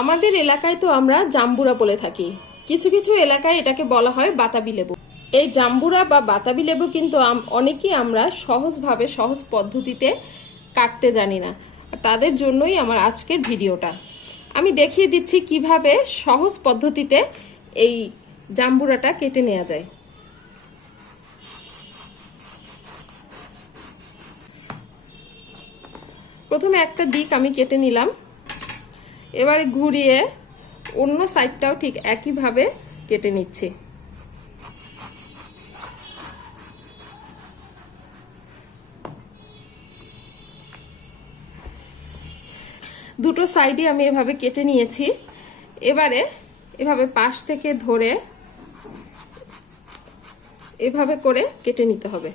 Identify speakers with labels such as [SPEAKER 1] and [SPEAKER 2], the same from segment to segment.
[SPEAKER 1] আমাদের এলাকায় তো আমরা জাম্বুরা বলে থাকি। কিছু কিছু এলাকায় এটাকে বলা হয় বাতাবি লেবু। এই জাম্বুরা বা বাতাবি লেবু কিন্তু অনেকেই আমরা সহজভাবে, সহজ পদ্ধতিতে কাটতে জানি না। তাদের জন্যই আমার আজকের ভিডিওটা। আমি দেখিয়ে দিচ্ছি কীভাবে সহজ পদ্ধতিতে এই জাম্বুরাটা কেটে নেওয়া যায়। প্রথমে একটা দিক আমি কেটে নিলাম। এবারে ঘুরিয়ে অন্য সাইডটাও ঠিক একইভাবে কেটে নিচ্ছি। দুটো সাইডে আমি এভাবে কেটে নিয়েছি। এবারে এভাবে পাশ থেকে ধরে এভাবে করে কেটে নিতে হবে।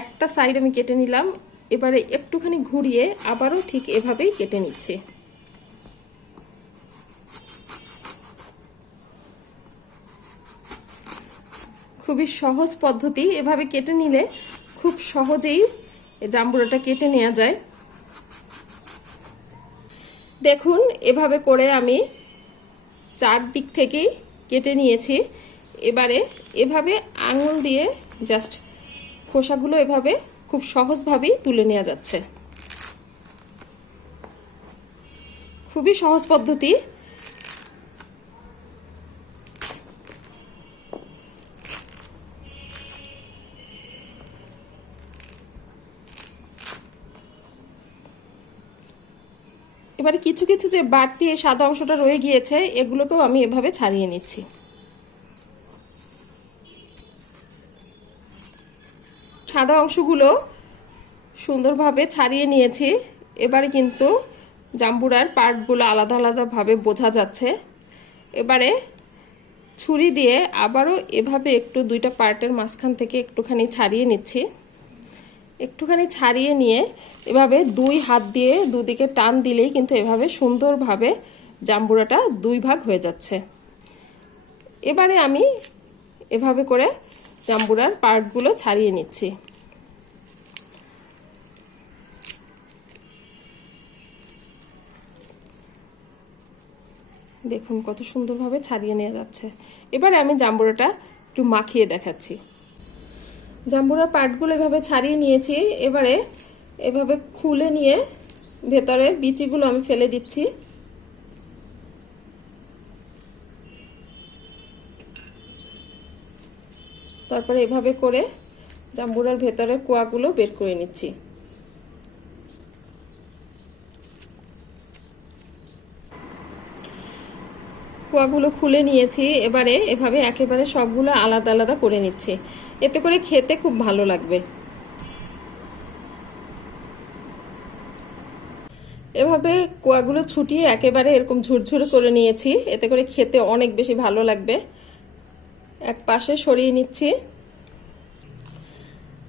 [SPEAKER 1] একটা সাইড আমি কেটে নিলাম। এবারে একটুখানি ঘুরিয়ে আবারও ঠিক এভাবেই কেটে নিচ্ছি। খুবই সহজ পদ্ধতি। এভাবে কেটে নিলে খুব সহজেই জাম্বুরাটা কেটে নেওয়া যায়। দেখুন, এভাবে করে আমি চার দিক থেকেই কেটে নিয়েছি। এবারে এভাবে আঙুল দিয়ে জাস্ট খোসাগুলো এভাবে খুব সহজভাবেই তুলে নেওয়া যাচ্ছে। খুবই সহজ পদ্ধতি। এবারে কিছু কিছু যে বাড়তি সাদা অংশটা রয়ে গিয়েছে, এগুলোকেও আমি এভাবে ছাড়িয়ে নিচ্ছি। সাদা অংশগুলো সুন্দরভাবে ছাড়িয়ে নিয়েছি। এবারে কিন্তু জাম্বুরার পার্টগুলো আলাদা আলাদাভাবে বোঝা যাচ্ছে। এবারে ছুরি দিয়ে আবারও এভাবে একটু দুইটা পার্টের মাঝখান থেকে একটুখানি ছাড়িয়ে নিচ্ছি। একটুখানি ছাড়িয়ে নিয়ে এভাবে দুই হাত দিয়ে দুদিকে টান দিলেই কিন্তু এভাবে সুন্দরভাবে জাম্বুরাটা দুই ভাগ হয়ে যাচ্ছে। এবারে আমি এভাবে করে জাম্বুরার পার্টগুলো ছাড়িয়ে নিচ্ছি। দেখুন কত সুন্দরভাবে ছাড়িয়ে নেওয়া যাচ্ছে। এবারে আমি জাম্বুরাটা একটু মাখিয়ে দেখাচ্ছি। জাম্বুরার পার্টগুলো এভাবে ছাড়িয়ে নিয়েছি। এবারে এভাবে খুলে নিয়ে ভেতরের বিচিগুলো আমি ফেলে দিচ্ছি। তারপরে এভাবে করে জাম্বুরার ভেতরের কোয়াগুলো বের করে নিচ্ছি। কোয়াগুলো খুলে নিয়েছি, এবারে এভাবে একেবারে সবগুলো আলাদা আলাদা করে নিচ্ছি। এতে করে খেতে খুব ভালো লাগবে। এভাবে কোয়াগুলো ছুটিয়ে একেবারে এরকম ঝুরঝুরে করে নিয়েছি, এতে করে খেতে অনেক বেশি ভালো লাগবে। এক পাশে সরিয়ে নিচ্ছি।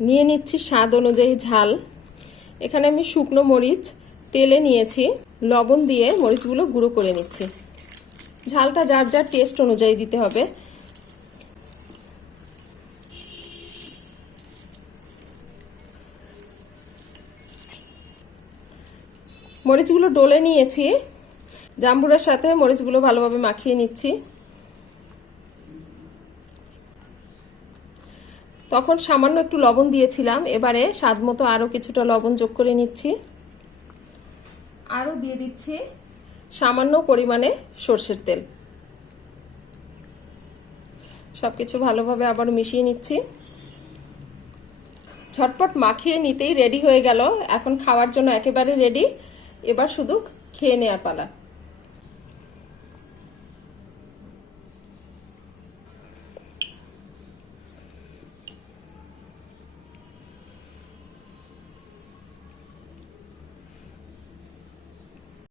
[SPEAKER 1] নিয়ে নিচ্ছি স্বাদ অনুযায়ী ঝাল। এখানে আমি শুকনো মরিচ, তেলে নিয়েছি। লবণ দিয়ে মরিচগুলো গুঁড়ো করে নিচ্ছি। ঝালটা যার যার টেস্ট অনুযায়ী দিতে হবে। মরিচগুলো ডলে নিয়েছি। জাম্বুরার সাথে মরিচগুলো ভালোভাবে মাখিয়ে নিচ্ছি। তখন সামান্য একটু লবণ দিয়েছিলাম, এবারে স্বাদ মতো আরও কিছুটা লবণ যোগ করে নিচ্ছি। আরও দিয়ে দিচ্ছি। সামান্য পরিমাণে সর্ষের তেল। সবকিছু ভালোভাবে আবার মিশিয়ে নিচ্ছি। ঝটপট মাখিয়ে নিতেই রেডি হয়ে গেল। এখন খাওয়ার জন্য একেবারে রেডি। এবার শুধু খেয়ে নেওয়ার পালা।